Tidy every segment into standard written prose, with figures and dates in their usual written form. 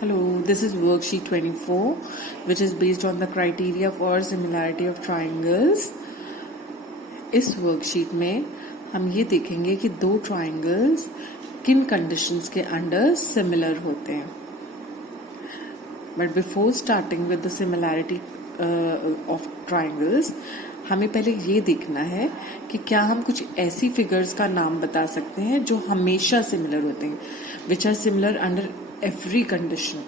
Hello, this is worksheet 24, which is based on the criteria for similarity of triangles. इस worksheet में हम ये देखेंगे कि दो ट्राइंगल्स किन कंडीशंस के अंडर सिमिलर होते हैं. But before starting with the similarity of triangles, हमें पहले ये देखना है कि क्या हम कुछ ऐसी फिगर्स का नाम बता सकते हैं जो हमेशा सिमिलर होते हैं, which are similar under every condition.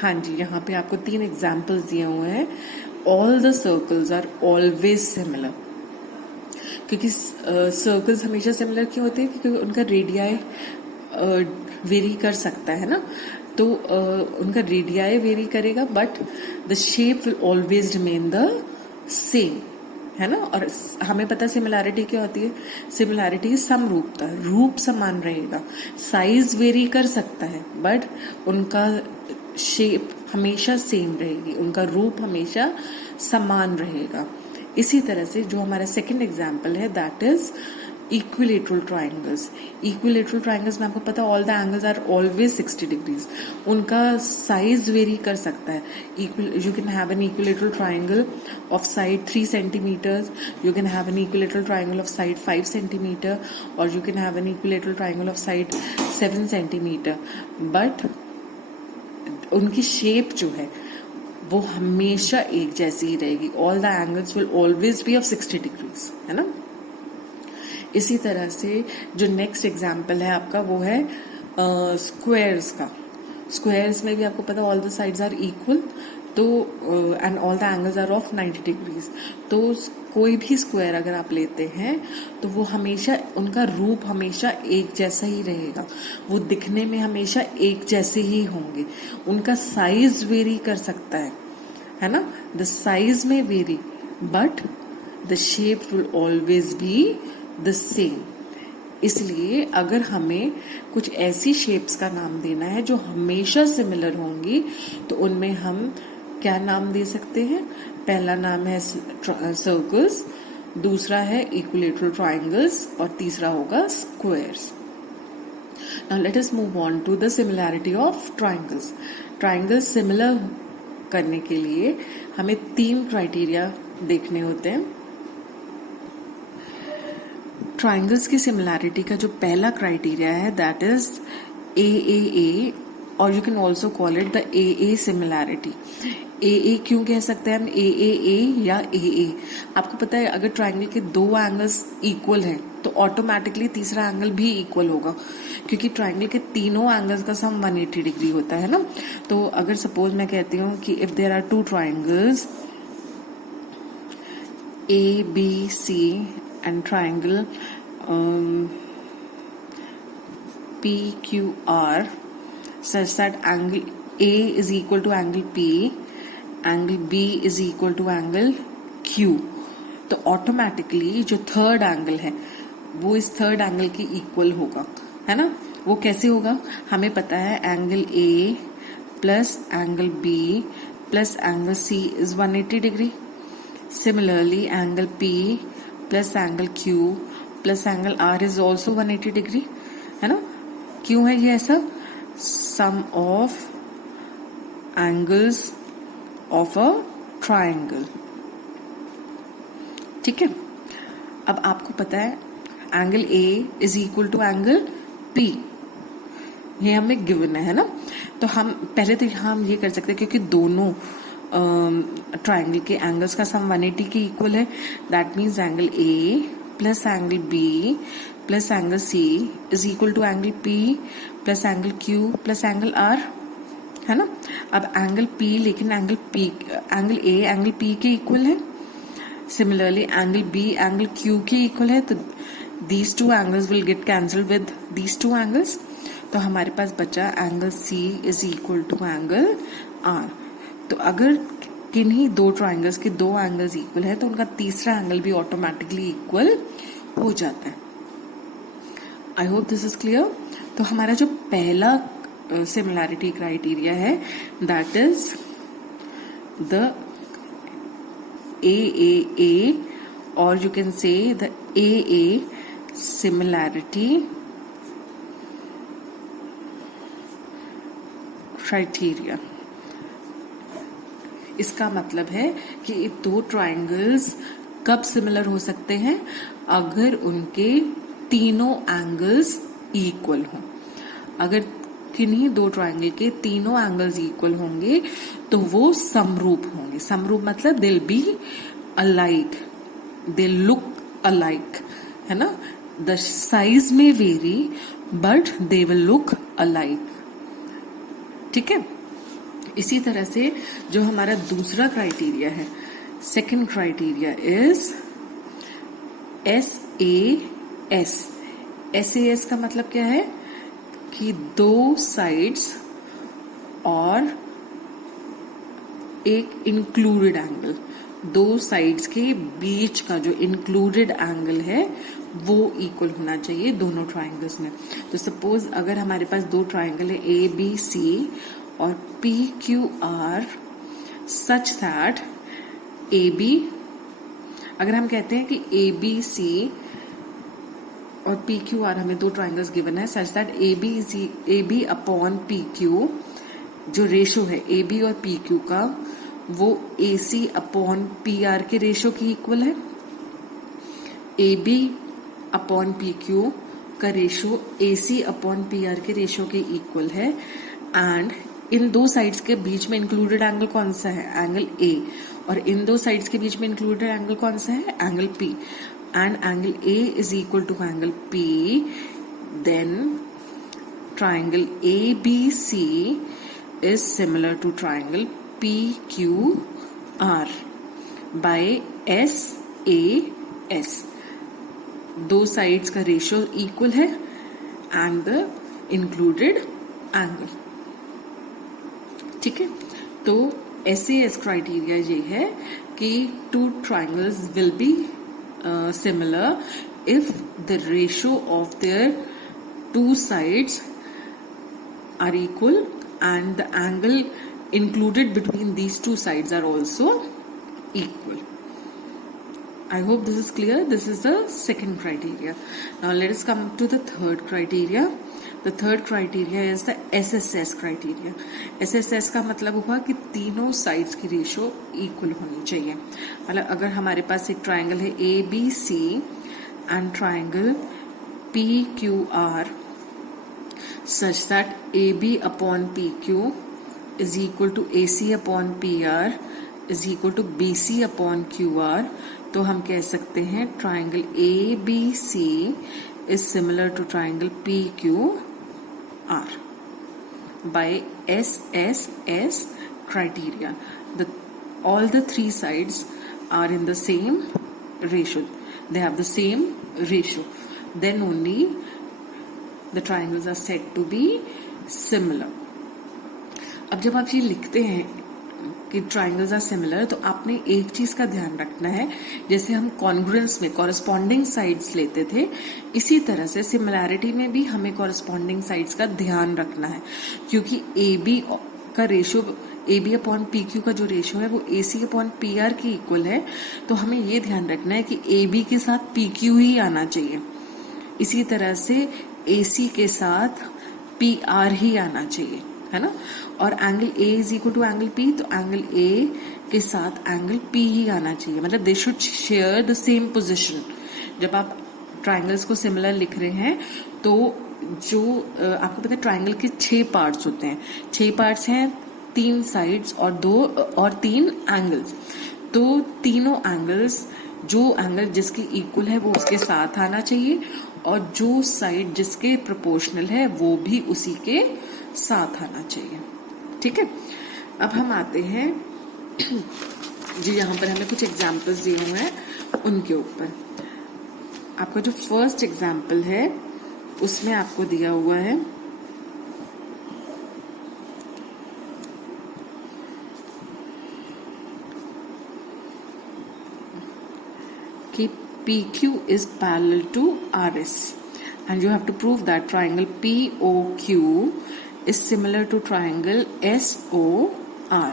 हाँ जी, यहाँ पे आपको 3 एग्जाम्पल्स दिए हुए हैं. All the circles are always similar. क्योंकि सर्कल्स हमेशा सिमिलर क्यों होते हैं? क्योंकि उनका रेडियाई वेरी कर सकता है ना. तो उनका रेडियाई वेरी करेगा, but the shape will always remain the same, है ना. और हमें पता है सिमिलैरिटी क्या होती है. सिमिलैरिटी समरूपता, रूप समान रहेगा. साइज वेरी कर सकता है, बट उनका शेप हमेशा सेम रहेगी, उनका रूप हमेशा समान रहेगा. इसी तरह से जो हमारा सेकंड एग्जाम्पल है, that is equilateral triangles. Equilateral triangles में आपको पता है all the angles are always 60 degrees. उनका साइज वेरी कर सकता है. You can have an equilateral triangle of side 3 centimetres, you can have an equilateral triangle of side 5 centimetre, और you can have an equilateral triangle of side 7 centimetre. But उनकी shape जो है वो हमेशा एक जैसी ही रहेगी. All the angles will always be of 60 degrees, है ना. इसी तरह से जो नेक्स्ट एग्जाम्पल है आपका, वो है स्क्वायर्स का. स्क्वायर्स में भी आपको पता all the sides are equal, तो and all the angles are of 90 degrees. तो कोई भी स्क्वायर अगर आप लेते हैं तो वो हमेशा, उनका रूप हमेशा एक जैसा ही रहेगा. वो दिखने में हमेशा एक जैसे ही होंगे. उनका साइज वेरी कर सकता है ना. द साइज में vary, but the shape will always be the same. इसलिए अगर हमें कुछ ऐसी शेप्स का नाम देना है जो हमेशा सिमिलर होंगी, तो उनमें हम क्या नाम दे सकते हैं. पहला नाम है सर्कल्स, दूसरा है इक्विलेटरल ट्राइंगल्स, और तीसरा होगा squares. Now let us move on to the similarity of triangles. Triangles similar करने के लिए हमें 3 क्राइटेरिया देखने होते हैं. ट्राइंगल्स की सिमिलैरिटी का जो पहला क्राइटेरिया है, दैट इज AAA, और you can also call it the AA similarity. AA क्यों कह सकते हैं हम, AAA या AA? आपको पता है अगर ट्राइंगल के 2 एंगल्स इक्वल हैं तो ऑटोमेटिकली तीसरा एंगल भी इक्वल होगा, क्योंकि ट्राइंगल के तीनों एंगल्स का सम 180 डिग्री होता है ना. तो अगर सपोज मैं कहती हूँ कि if there are 2 triangles ABC and triangle PQR, such that angle A is equal to angle P, angle B is equal to angle Q, तो ऑटोमेटिकली जो थर्ड एंगल है वो इस थर्ड एंगल के इक्वल होगा, है ना. वो कैसे होगा, हमें पता है angle A plus angle B plus angle C is 180 degree. Similarly angle P plus angle Q plus angle R is also 180 degree, है ना. क्यों है ये ऐसा? Sum of angles of a triangle. ठीक है. अब आपको पता है angle A is equal to angle P, ये हमें गिवन है ना. तो हम पहले तो यहाँ हम ये कर सकते हैं, क्योंकि दोनों ट्राइंगल के एंगल्स का सम 180 के इक्वल है. That means angle A plus angle B plus angle C is equal to angle P plus angle Q plus angle R, है ना. अब एंगल P, लेकिन एंगल A एंगल P के इक्वल है. Similarly angle B angle Q के equal है. तो these 2 angles will get cancelled with these 2 angles. तो हमारे पास बचा angle C is equal to angle R. तो अगर किन्हीं 2 ट्राइंगल्स के 2 एंगल्स इक्वल है तो उनका तीसरा एंगल भी ऑटोमेटिकली इक्वल हो जाता है. आई होप दिस इज क्लियर. तो हमारा जो पहला सिमिलैरिटी क्राइटेरिया है, दैट इज द AAA, और you can say the AA similarity criteria. इसका मतलब है कि ये दो ट्राइंगल्स कब सिमिलर हो सकते हैं, अगर उनके तीनों एंगल्स इक्वल हों। अगर किन्हीं दो ट्राइंगल के तीनों एंगल्स इक्वल होंगे तो वो समरूप होंगे। समरूप मतलब they'll be alike, they look alike, है ना। द साइज में vary but they will look alike. ठीक है। इसी तरह से जो हमारा दूसरा क्राइटेरिया है, second criteria is SAS। SAS का मतलब क्या है कि दो साइड्स और एक इंक्लूडेड एंगल, दो साइड्स के बीच का जो इंक्लूडेड एंगल है वो इक्वल होना चाहिए दोनों ट्राइंगल्स में। तो सपोज अगर हमारे पास दो ट्राइंगल है ABC और PQR सच दैट AB, अगर हम कहते हैं कि ABC और PQR हमें दो ट्राइंगल्स गिवन है such that AB upon PQ, जो रेशो है AB और PQ का वो AC अपॉन PR के रेशो की इक्वल है। AB अपॉन PQ का रेशो AC अपॉन PR के रेशो के इक्वल है। एंड इन दो साइड्स के बीच में इंक्लूडेड एंगल कौन सा है, एंगल A, और इन दो साइड्स के बीच में इंक्लूडेड एंगल कौन सा है, angle P, and angle A is equal to angle P, then triangle ABC is similar to triangle PQR by SAS। दो साइड्स का रेशियो इक्वल है एंड द इंक्लूडेड एंगल। ठीक है। तो SAS क्राइटेरिया ये है कि two triangles will be similar if the ratio of their two sides are equal and the angle included between these two sides are also equal. I hope this is clear. This is the second criteria. Now let us come to the third criteria. The third criteria is the SSS criteria. SSS का मतलब हुआ कि तीनों sides की ratio equal होनी चाहिए। मतलब अगर हमारे पास एक ट्राइंगल है ABC and triangle PQR such that AB upon PQ is equal to AC upon PR is equal to BC upon QR, तो हम कह सकते हैं triangle ABC is similar to triangle PQR by SSS criteria. All the three sides are in the same ratio. They have the same ratio. Then only the triangles are said to be similar. अब जब आप ये लिखते हैं कि triangles are similar तो आपने एक चीज का ध्यान रखना है, जैसे हम कॉन्ग्रुएंस में कॉरेस्पॉन्डिंग साइड्स लेते थे, इसी तरह से सिमिलैरिटी में भी हमें कॉरेस्पॉन्डिंग साइड्स का ध्यान रखना है, क्योंकि AB का रेशियो AB अपॉन PQ का जो रेशियो है वो AC अपॉन PR की इक्वल है। तो हमें ये ध्यान रखना है कि AB के साथ PQ ही आना चाहिए, इसी तरह से AC के साथ PR ही आना चाहिए, है ना। और angle A is equal to angle P, तो एंगल A के साथ एंगल P ही आना चाहिए, मतलब they should share the same position. जब आप ट्राइंगल्स को सिमिलर लिख रहे हैं तो जो आपको पता है ट्राइंगल के 6 पार्ट्स होते हैं, 6 पार्ट्स हैं, 3 साइड्स और 3 एंगल्स। तो तीनों एंगल्स, जो एंगल जिसके इक्वल है वो उसके साथ आना चाहिए, और जो साइड जिसके प्रोपोर्शनल है वो भी उसी के साथ आना चाहिए। ठीक है। अब हम आते हैं जो यहाँ पर हमें कुछ एग्जाम्पल्स दिए हुए हैं उनके ऊपर। आपका जो फर्स्ट एग्जाम्पल है उसमें आपको दिया हुआ है कि PQ is parallel to RS and you have to prove that triangle POQ is similar to triangle SOR.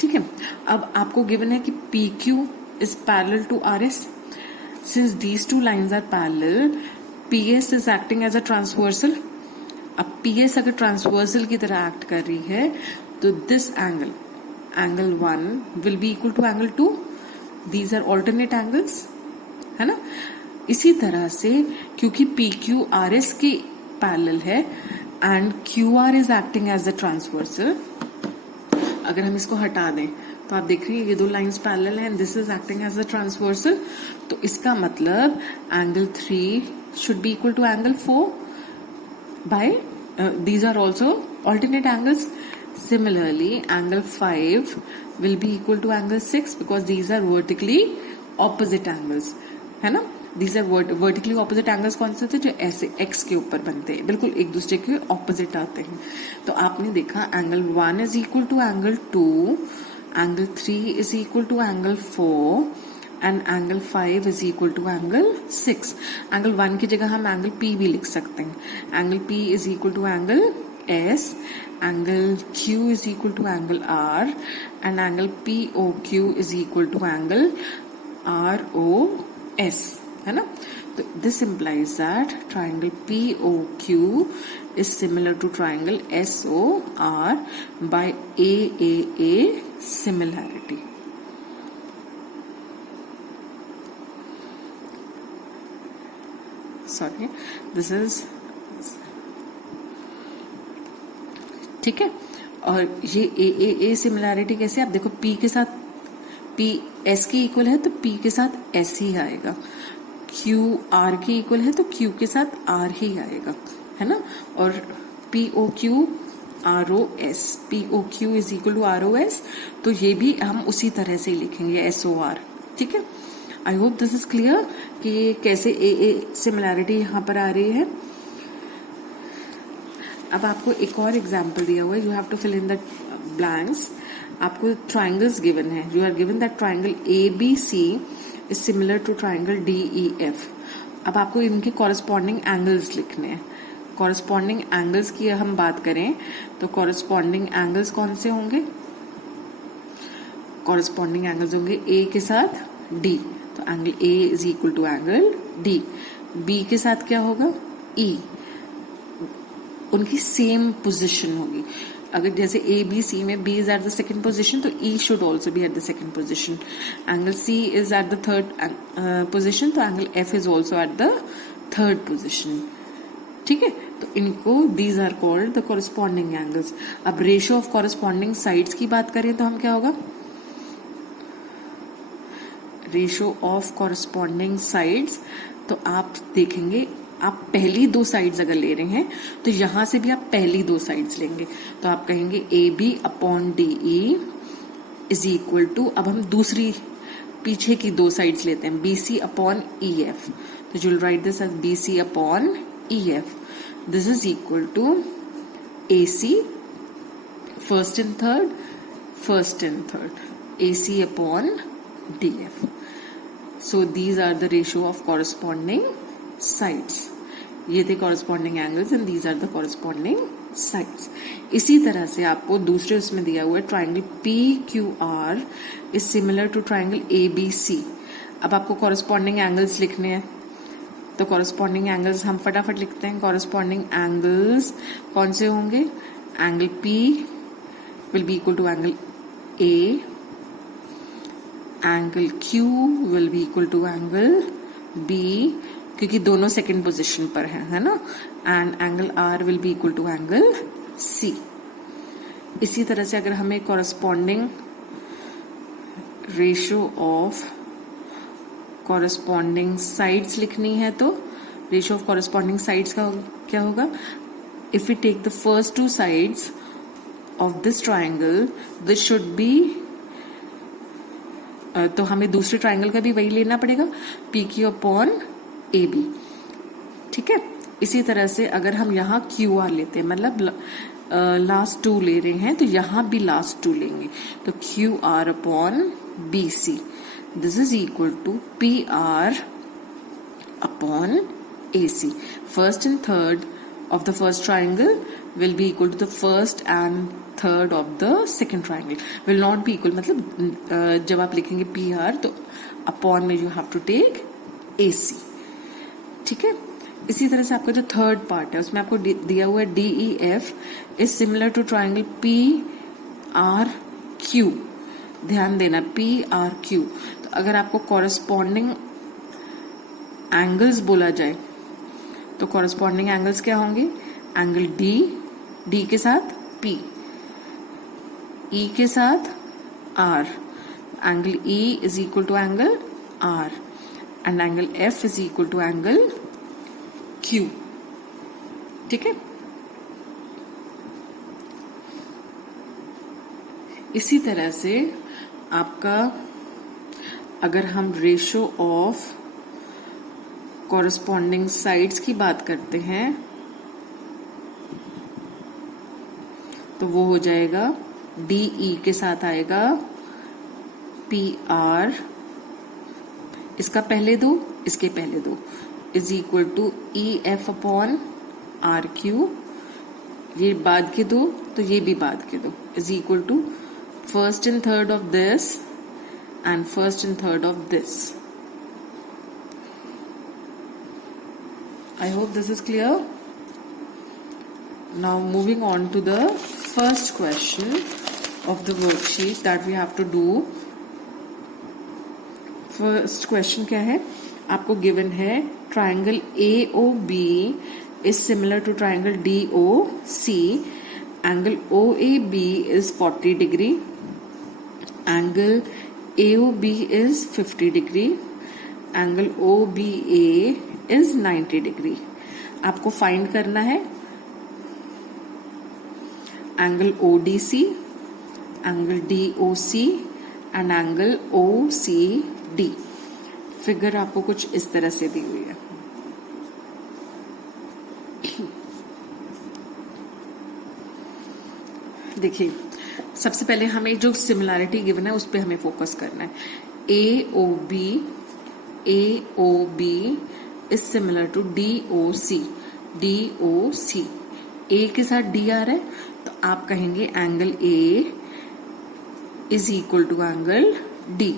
ठीक है। अब आपको गिवन है कि PQ is parallel to RS. Since these two lines are parallel, PS is acting as a transversal. अब PS अगर transversal की तरह एक्ट कर रही है तो this angle, angle 1 will be equal to angle 2. These are alternate angles, है ना. इसी तरह से क्योंकि पी क्यू आर एस की पैरेलल है and Q R is acting as the transversal, अगर हम इसको हटा दें तो आप देख रहे हैं ये दो लाइंस पैरेलल हैं and this is acting as the transversal. तो इसका मतलब angle 3 should be equal to angle 4 by these are also alternate angles. Similarly, angle 5 will be equal to angle 6 because these are vertically opposite angles, है ना. These are vertically opposite angles कौन से थे, जो ऐसे x के ऊपर बनते हैं, बिल्कुल एक दूसरे के opposite आते हैं. तो आपने देखा angle 1 is equal to angle 2, angle 3 is equal to angle 4 and angle 5 is equal to angle 6. Angle 1 की जगह हम एंगल P भी लिख सकते हैं. Angle P is equal to angle S, angle Q is equal to angle R and angle POQ is equal to angle ROS, है ना. तो this implies that triangle POQ is similar to triangle SOR by AAA similarity. Sorry, this is, ठीक है. और ये A similarity कैसे, आप देखो P के साथ P S के इक्वल है तो P के साथ S ही आएगा, Q R के इक्वल है तो Q के साथ R ही आएगा, है ना. और POQ ROS, POQ is equal to ROS, तो ये भी हम उसी तरह से ही लिखेंगे SOR, ठीक है. आई होप दिस इज क्लियर कि कैसे ए सिमिलैरिटी यहां पर आ रही है. अब आपको एक और एग्जांपल दिया हुआ है, you have to fill in the blanks. आपको ट्राइंगल्स गिवन है, you are given that triangle ABC is similar to triangle DEF. अब आपको इनके कॉरेस्पॉन्डिंग एंगल्स लिखने हैं. कॉरेस्पॉन्डिंग एंगल्स की हम बात करें तो कॉरेस्पॉन्डिंग एंगल्स कौन से होंगे, कॉरेस्पॉन्डिंग एंगल्स होंगे A के साथ D, तो angle A is equal to angle D. B के साथ क्या होगा, E. उनकी सेम पोजीशन होगी. अगर जैसे A B C में B is at the second position तो E should also be at the second position. Angle C is at the third position तो angle F is also at the third position, ठीक है. तो इनको these are called the corresponding angles. अब ratio of corresponding sides की बात करें तो हम क्या होगा, रेशियो ऑफ कॉरेस्पॉन्डिंग साइड्स, तो आप देखेंगे आप पहली दो साइड्स अगर ले रहे हैं तो यहां से भी आप पहली दो साइड्स लेंगे, तो आप कहेंगे AB upon DE is equal to, अब हम दूसरी पीछे की दो साइड्स लेते हैं, BC अपॉन EF, तो you will write this as BC upon EF. This is equal to AC first and third, AC upon DF. So these are the ratio of corresponding sides. ये थे corresponding angles and these are the corresponding sides. इसी तरह से आपको दूसरे उसमें दिया हुआ है triangle PQR is similar to triangle ABC. अब आपको corresponding angles लिखने हैं, तो corresponding angles हम फटाफट लिखते हैं. corresponding angles कौन से होंगे, angle P will be equal to angle A, angle Q will be equal to angle B क्योंकि दोनों सेकंड पोजीशन पर है ना, and angle R will be equal to angle C. इसी तरह से अगर हमें corresponding ratio of corresponding sides लिखनी है तो रेशियो ऑफ कॉरेस्पॉन्डिंग साइड्स का क्या होगा, if we take the first two sides of this triangle this should be, तो हमें दूसरे ट्राइंगल का भी वही लेना पड़ेगा, PQ अपॉन AB, ठीक है. इसी तरह से अगर हम यहाँ QR लेते हैं, मतलब लास्ट टू ले रहे हैं तो यहाँ भी लास्ट टू लेंगे, तो QR upon BC, this is equal to PR upon AC. First and third of the first triangle will be equal to the first and third of the second triangle. Will not be equal, मतलब जब आप लिखेंगे PR तो upon में you have to take AC, ठीक है. इसी तरह से आपका जो थर्ड पार्ट है उसमें आपको दिया हुआ है DEF is similar to triangle PRQ। ध्यान देना PRQ। तो अगर आपको कॉरेस्पॉन्डिंग एंगल्स बोला जाए तो कॉरेस्पॉन्डिंग एंगल्स क्या होंगे? एंगल D के साथ P, E के साथ R, angle E is equal to angle R and angle F is equal to angle Q। ठीक है, इसी तरह से आपका अगर हम रेशो ऑफ कॉरेस्पॉन्डिंग साइड्स की बात करते हैं तो वो हो जाएगा DE के साथ आएगा PR, इसका पहले दो इसके पहले दो, is equal to EF upon RQ। ये बाद के दो तो ये भी बाद के दो, is equal to first and third of this and first and third of this. I hope this is clear. Now moving on to the first question of the worksheet that we have to do. First question क्या है? आपको given है triangle AOB is similar to triangle DOC. Angle OAB is 40 degree. Angle AOB is 50 degree. Angle OBA is 90 degree. आपको find करना है angle ODC, angle DOC and angle OCD। Figure आपको कुछ इस तरह से दी हुई है। देखिए, सबसे पहले हमें जो सिमिलैरिटी गिवन है उस पे हमें फोकस करना है। AOB is similar to DOC। A के साथ D आ रहा है तो आप कहेंगे angle A is equal to angle D।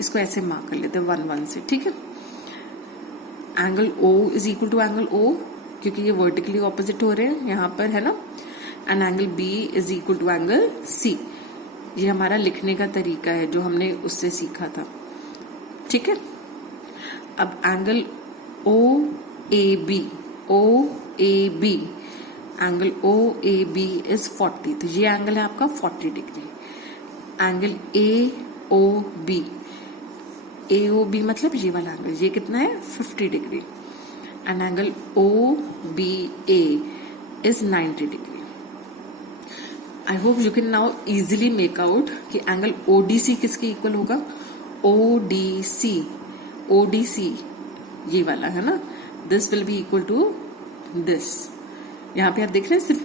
इसको ऐसे मार्क कर लेते हैं 1 से, ठीक है। Angle O is equal to angle O क्योंकि ये वर्टिकली ऑपोजिट हो रहे हैं यहाँ पर, है ना। And angle B is equal to angle C। ये हमारा लिखने का तरीका है जो हमने उससे सीखा था, ठीक है। अब angle OAB angle OAB is 40, तो ये एंगल है आपका 40 डिग्री। एंगल AOB मतलब ये वाला एंगल, ये कितना है 50 degree. And angle OBA is 90 degree. I hope you can now easily make out कि एंगल ODC किसके इक्वल होगा। ODC ये वाला है ना, this will be equal to this. यहाँ पे आप देख रहे हैं सिर्फ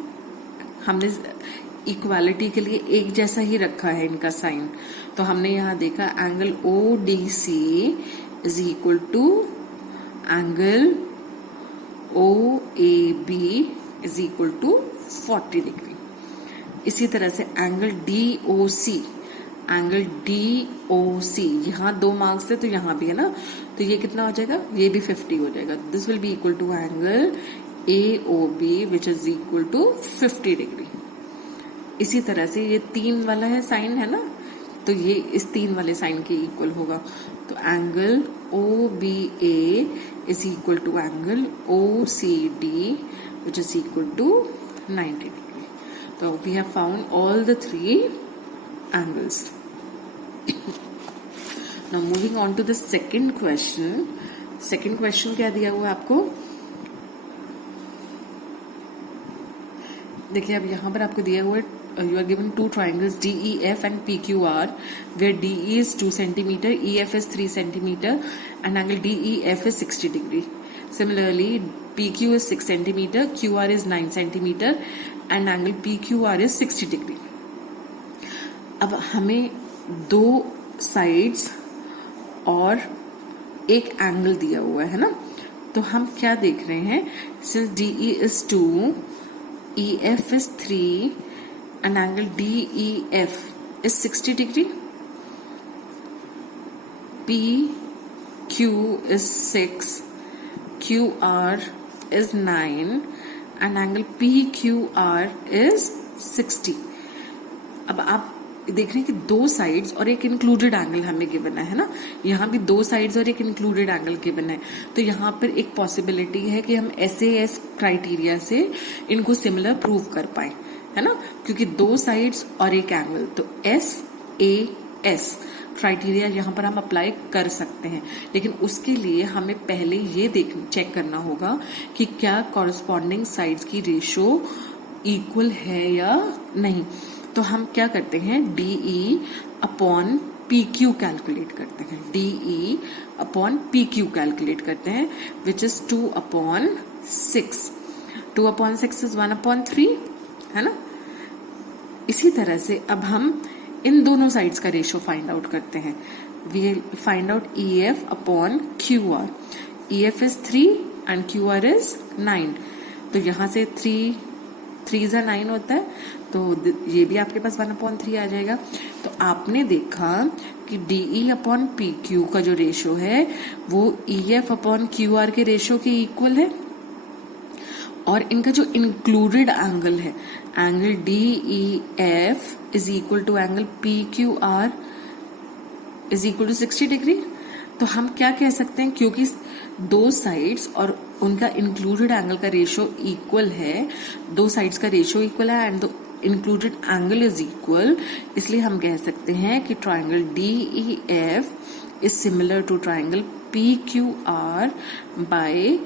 हमने इक्वालिटी के लिए एक जैसा ही रखा है इनका साइन। तो हमने यहाँ देखा angle ODC is equal to angle OAB is equal to 40 degree. इसी तरह से एंगल DOC यहाँ 2 मार्क्स है तो यहाँ भी है ना, तो ये कितना हो जाएगा, ये भी 50 हो जाएगा। This will be equal to angle AOB which is equal to 50 degree. इसी तरह से ये 3 वाला है साइन, है ना, तो ये इस 3 वाले साइन के इक्वल होगा। तो angle OBA is equal to angle OCD which is equal to 90 degree. तो we have found all the 3 angles. Now moving on to the second question. Second question क्या दिया हुआ है आपको? देखिए अब यहाँ पर आपको दिया हुआ है you are given 2 triangles DEF and PQR where DE is 2 centimeter, EF is 3 centimeter and angle DEF is 60 degree. Similarly, PQ is 6 centimeter, QR is 9 centimeter and angle PQR is 60 degree. अब हमें 2 sides और एक angle दिया हुआ है ना, तो हम क्या देख रहे हैं, since DE is 2, EF is 3 and angle DEF is 60 degree, PQ is 6, QR is 9 and angle PQR is 60. अब आप देख रहे हैं कि दो साइड्स और एक इंक्लूडेड एंगल हमें गिवन है ना, यहाँ भी दो साइड्स और एक इंक्लूडेड एंगल गिवन है, तो यहाँ पर एक पॉसिबिलिटी है कि हम SAS क्राइटेरिया से इनको सिमिलर प्रूव कर पाए, है ना, क्योंकि दो साइड्स और एक एंगल, तो SAS क्राइटेरिया यहाँ पर हम अप्लाई कर सकते हैं। लेकिन उसके लिए हमें पहले ये चेक करना होगा कि क्या कॉरस्पॉन्डिंग साइड्स की रेशो इक्वल है या नहीं। तो हम क्या करते हैं, DE अपॉन PQ कैलकुलेट करते हैं, DE अपॉन PQ कैलकुलेट करते हैं, विच इज 2/6। 2/6 इज 1/3, है ना। इसी तरह से अब हम इन दोनों साइड्स का रेशियो फाइंड आउट करते हैं। We find out EF upon QR। EF is 3 and QR is 9। तो यहां से 3 जा 9 होता है, तो ये भी आपके पास 1/3 आ जाएगा। तो आपने देखा कि DE अपॉन PQ का जो रेशियो है वो EF अपॉन QR के रेशियो के इक्वल है, और इनका जो इंक्लूडेड एंगल है, angle DEF is equal to angle PQR is equal to 60 degree. तो हम क्या कह सकते हैं, क्योंकि दो साइड्स और उनका इंक्लूडेड एंगल का रेशियो इक्वल है, दो साइड्स का रेशियो इक्वल है and the included angle is equal, इसलिए हम कह सकते हैं कि triangle DEF is similar to triangle PQR by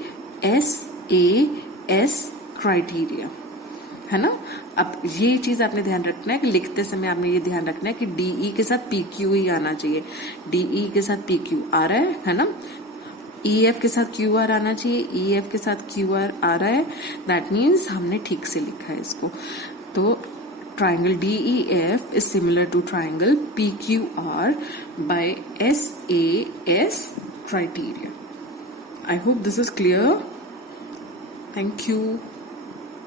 SAS criteria, है ना। अब ये चीज आपने ध्यान रखना है कि लिखते समय आपने ये ध्यान रखना है कि DE के साथ PQ ही आना चाहिए। DE के साथ PQ आ रहा है ना। EF के साथ QR आना चाहिए, EF के साथ QR आ रहा है, दैट मीन्स हमने ठीक से लिखा है इसको। तो triangle DEF is similar to triangle PQR by SAS criteria. I hope this is clear. Thank you.